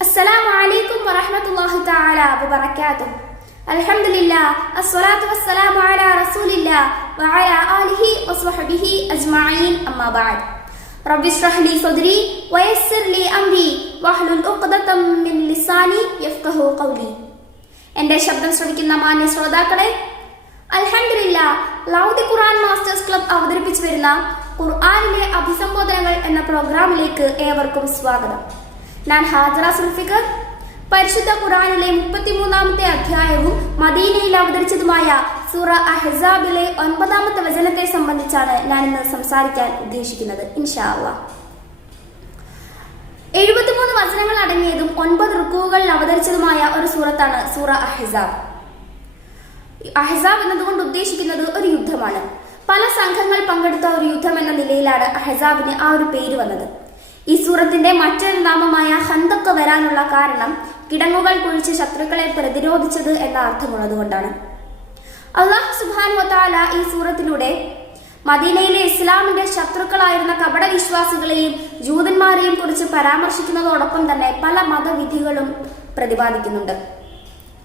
السلام عليكم ورحمة الله تعالى وبركاته الحمد لله الصلاة والسلام على رسول الله وعلى آله وصحبه أجمعين أما بعد رب اشرح لي صدري ويسر لي أمري واحلل عقدة من لساني يفقه قولي എന്റെ ശബ്ദം ശ്രമിക്കുന്ന മാന്യ ശ്രോതാക്കളെ അൽഹംദുലില്ല ലൗദി ഖുർആൻ മാസ്റ്റേഴ്സ് ക്ലബ് അവതരിപ്പിച്ചു വരുന്ന ഖുർആനിലെ അഭിസംബോധനകൾ എന്ന പ്രോഗ്രാമിലേക്ക് ഏവർക്കും സ്വാഗതം ഞാൻ ഹാജറ സുൽഫിക്കർ പരിശുദ്ധ ഖുറാനിലെ മുപ്പത്തിമൂന്നാമത്തെ അധ്യായവും മദീനയിൽ അവതരിച്ചതുമായ സൂറ അഹസാബിലെ ഒൻപതാമത്തെ വചനത്തെ സംബന്ധിച്ചാണ് ഞാൻ ഇന്ന് സംസാരിക്കാൻ ഉദ്ദേശിക്കുന്നത്. ഇൻഷാ എഴുപത്തിമൂന്ന് വചനങ്ങൾ അടങ്ങിയതും ഒൻപത് റുക്കുകളിൽ അവതരിച്ചതുമായ ഒരു സൂറത്താണ് സൂറ അഹസാബ്. അഹസാബ് എന്നതുകൊണ്ട് ഉദ്ദേശിക്കുന്നത് ഒരു യുദ്ധമാണ്. പല സംഘങ്ങൾ പങ്കെടുത്ത ഒരു യുദ്ധം എന്ന നിലയിലാണ് അഹസാബിന് ആ ഒരു പേര് വന്നത്. ഈ സൂറത്തിന്റെ മറ്റൊരു നാമമായ ഹന്തക്ക് വരാനുള്ള കാരണം കിടങ്ങുകൾ കുഴിച്ച് ശത്രുക്കളെ പ്രതിരോധിച്ചത് എന്ന അർത്ഥമുള്ളതുകൊണ്ടാണ്. അള്ളാഹു സുബാനു വത്താല ഈ സൂറത്തിലൂടെ മദീനയിലെ ഇസ്ലാമിന്റെ ശത്രുക്കളായിരുന്ന കപട വിശ്വാസികളെയും ജൂതന്മാരെയും കുറിച്ച് പരാമർശിക്കുന്നതോടൊപ്പം തന്നെ പല മതവിധികളും പ്രതിപാദിക്കുന്നുണ്ട്.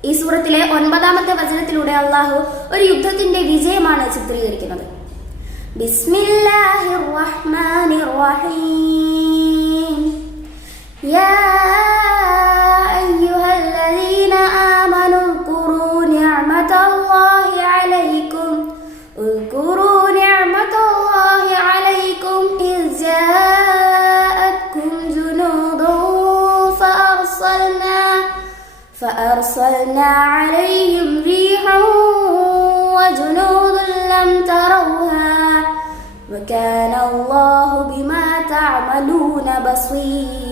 ഈ സൂറത്തിലെ ഒൻപതാമത്തെ വചനത്തിലൂടെ അള്ളാഹു ഒരു യുദ്ധത്തിന്റെ വിജയമാണ് ചിത്രീകരിക്കുന്നത്. ബിസ്മില്ലാഹിർ റഹ്മാനിർ റഹീം. يا أيها الذين آمنوا اذكروا نعمة الله عليكم. اذكروا نعمة الله عليكم. إذ جاءتكم جنود فأرسلنا فأرسلنا عليهم ريحا وجنود لم تروها. وكان الله بما تعملون بصيرا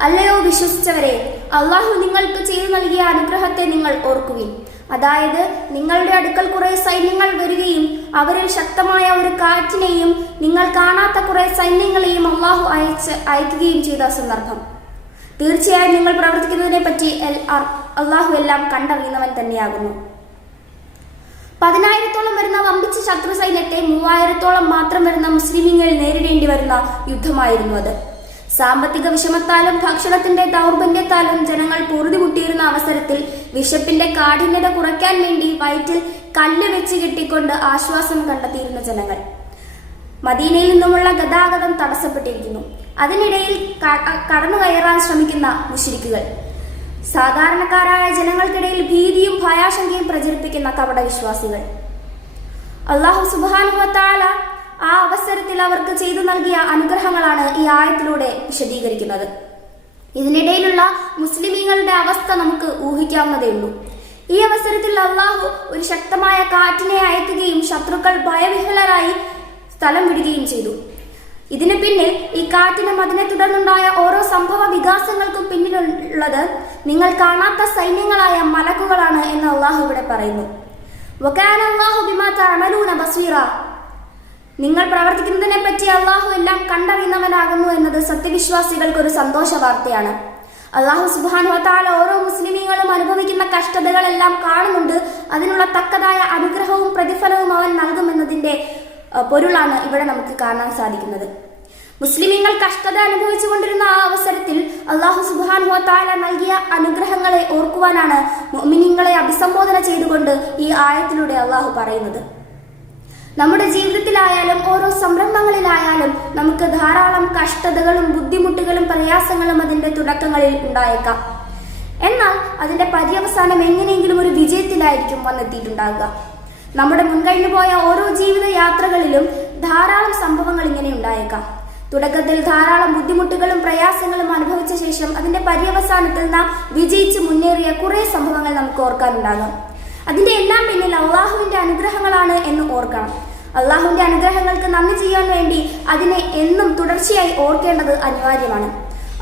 അല്ലയോ വിശ്വസിച്ചവരെ അള്ളാഹു നിങ്ങൾക്ക് ചെയ്തു നൽകിയ അനുഗ്രഹത്തെ നിങ്ങൾ ഓർക്കുവിൻ. അതായത് നിങ്ങളുടെ അടുക്കൽ കുറെ സൈന്യങ്ങൾ വരികയും അവരിൽ ശക്തമായ ഒരു കാറ്റിനെയും നിങ്ങൾ കാണാത്ത കുറെ സൈന്യങ്ങളെയും അള്ളാഹു അയച്ച് അയക്കുകയും ചെയ്ത സന്ദർഭം. തീർച്ചയായും നിങ്ങൾ പ്രവർത്തിക്കുന്നതിനെ പറ്റി അള്ളാഹു എല്ലാം കണ്ടറിയുന്നവൻ തന്നെയാകുന്നു. പതിനായിരത്തോളം വരുന്ന വമ്പിച്ച ശത്രു സൈന്യത്തെ മൂവായിരത്തോളം മാത്രം വരുന്ന മുസ്ലിമീങ്ങൾ നേരിടേണ്ടി വരുന്ന യുദ്ധമായിരുന്നു അത്. സാമ്പത്തിക വിഷമത്താലും ഭക്ഷണത്തിന്റെ ദൗർബല്യത്താലും ജനങ്ങൾ പൊറുതിമുട്ടിയിരുന്ന അവസരത്തിൽ വിശപ്പിന്റെ കാഠിന്യത കുറയ്ക്കാൻ വേണ്ടി വയറ്റിൽ കല്ല് വെച്ച് കെട്ടിക്കൊണ്ട് ആശ്വാസം കണ്ടെത്തിയിരുന്ന ജനങ്ങൾ. മദീനയിൽ നിന്നുമുള്ള ഗതാഗതം തടസ്സപ്പെട്ടിരിക്കുന്നു. അതിനിടയിൽ കടന്നു കയറാൻ ശ്രമിക്കുന്ന മുഷിരിക്കുകൾ. സാധാരണക്കാരായ ജനങ്ങൾക്കിടയിൽ ഭീതിയും ഭയാശങ്കയും പ്രചരിപ്പിക്കുന്ന കപട വിശ്വാസികൾ അള്ളാഹു സുബാനുവത്താല ആ അവസരത്തിൽ അവർക്ക് ചെയ്തു നൽകിയ അനുഗ്രഹങ്ങളാണ് ഈ ആയത്തിലൂടെ വിശദീകരിക്കുന്നത്. ഇതിനിടയിലുള്ള മുസ്ലിമീങ്ങളുടെ അവസ്ഥ നമുക്ക് ഊഹിക്കാവുന്നതേ ഉള്ളൂ. ഈ അവസരത്തിൽ അള്ളാഹു ഒരു ശക്തമായ കാറ്റിനെ അയക്കുകയും ശത്രുക്കൾ ഭയവിഹ്വലരായി സ്ഥലം വിടുകയും ചെയ്തു. ഇതിനു പിന്നിൽ ഈ കാറ്റിനും അതിനെ തുടർന്നുണ്ടായ ഓരോ സംഭവ വികാസങ്ങൾക്കും പിന്നിലുള്ളത് നിങ്ങൾ കാണാത്ത സൈന്യങ്ങളായ മലക്കുകളാണ് എന്ന് അള്ളാഹു ഇവിടെ പറയുന്നു. അല്ലാഹു ബിമാ തഅമലൂന നിങ്ങൾ പ്രവർത്തിക്കുന്നതിനെ പറ്റി അള്ളാഹു എല്ലാം കണ്ടറിയുന്നവനാകുന്നു എന്നത് സത്യവിശ്വാസികൾക്ക് ഒരു സന്തോഷ വാർത്തയാണ്. അള്ളാഹു സുബാനു താല ഓരോ മുസ്ലിമീങ്ങളും അനുഭവിക്കുന്ന കഷ്ടതകളെല്ലാം കാണുന്നുണ്ട്. അതിനുള്ള തക്കതായ അനുഗ്രഹവും പ്രതിഫലവും അവൻ നൽകുമെന്നതിന്റെ പൊരുളാണ് ഇവിടെ നമുക്ക് കാണാൻ സാധിക്കുന്നത്. മുസ്ലിമീങ്ങൾ കഷ്ടത അനുഭവിച്ചുകൊണ്ടിരുന്ന ആ അവസരത്തിൽ അള്ളാഹു സുബാൻ താല നൽകിയ അനുഗ്രഹങ്ങളെ ഓർക്കുവാനാണ് മുഅ്മിനീങ്ങളെ അഭിസംബോധന ചെയ്തുകൊണ്ട് ഈ ആയത്തിലൂടെ അള്ളാഹു പറയുന്നത്. നമ്മുടെ നമുക്ക് ധാരാളം കഷ്ടതകളും ബുദ്ധിമുട്ടുകളും പ്രയാസങ്ങളും അതിന്റെ തുടക്കങ്ങളിൽ ഉണ്ടായേക്കാം. എന്നാൽ അതിന്റെ പര്യവസാനം എങ്ങനെയെങ്കിലും ഒരു വിജയത്തിലായിരിക്കും വന്നെത്തിയിട്ടുണ്ടാകുക നമ്മുടെ മുൻകഴിഞ്ഞു പോയ ഓരോ ജീവിത യാത്രകളിലും ധാരാളം സംഭവങ്ങൾ ഇങ്ങനെ ഉണ്ടായേക്കാം. തുടക്കത്തിൽ ധാരാളം ബുദ്ധിമുട്ടുകളും പ്രയാസങ്ങളും അനുഭവിച്ച ശേഷം അതിന്റെ പര്യവസാനത്തിൽ നാം വിജയിച്ച് മുന്നേറിയ കുറെ സംഭവങ്ങൾ നമുക്ക് ഓർക്കാനുണ്ടാകാം. അതിന്റെ എല്ലാം പിന്നിൽ അള്ളാഹുവിന്റെ അനുഗ്രഹങ്ങളാണ് എന്ന് ഓർക്കണം. അള്ളാഹുവിന്റെ അനുഗ്രഹങ്ങൾക്ക് നന്ദി ചെയ്യാൻ വേണ്ടി അതിനെ എന്നും തുടർച്ചയായി ഓർക്കേണ്ടത് അനിവാര്യമാണ്.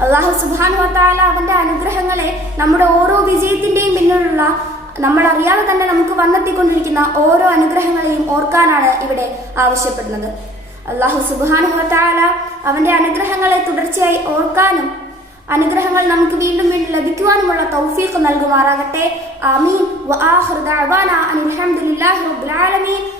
അള്ളാഹു സുബാനുവത്താല അവന്റെ അനുഗ്രഹങ്ങളെ നമ്മുടെ ഓരോ വിജയത്തിന്റെയും പിന്നിലുള്ള നമ്മൾ അറിയാതെ തന്നെ നമുക്ക് വന്നെത്തിക്കൊണ്ടിരിക്കുന്ന ഓരോ അനുഗ്രഹങ്ങളെയും ഓർക്കാനാണ് ഇവിടെ ആവശ്യപ്പെടുന്നത്. അള്ളാഹു സുബാനുവത്താല അവന്റെ അനുഗ്രഹങ്ങളെ തുടർച്ചയായി ഓർക്കാനും അനുഗ്രഹങ്ങൾ നമുക്ക് വീണ്ടും വീണ്ടും ലഭിക്കുവാനുമുള്ള തൗഫീഖ് നൽകുമാറാകട്ടെ. ആമീൻ. വ ആലമീൻ.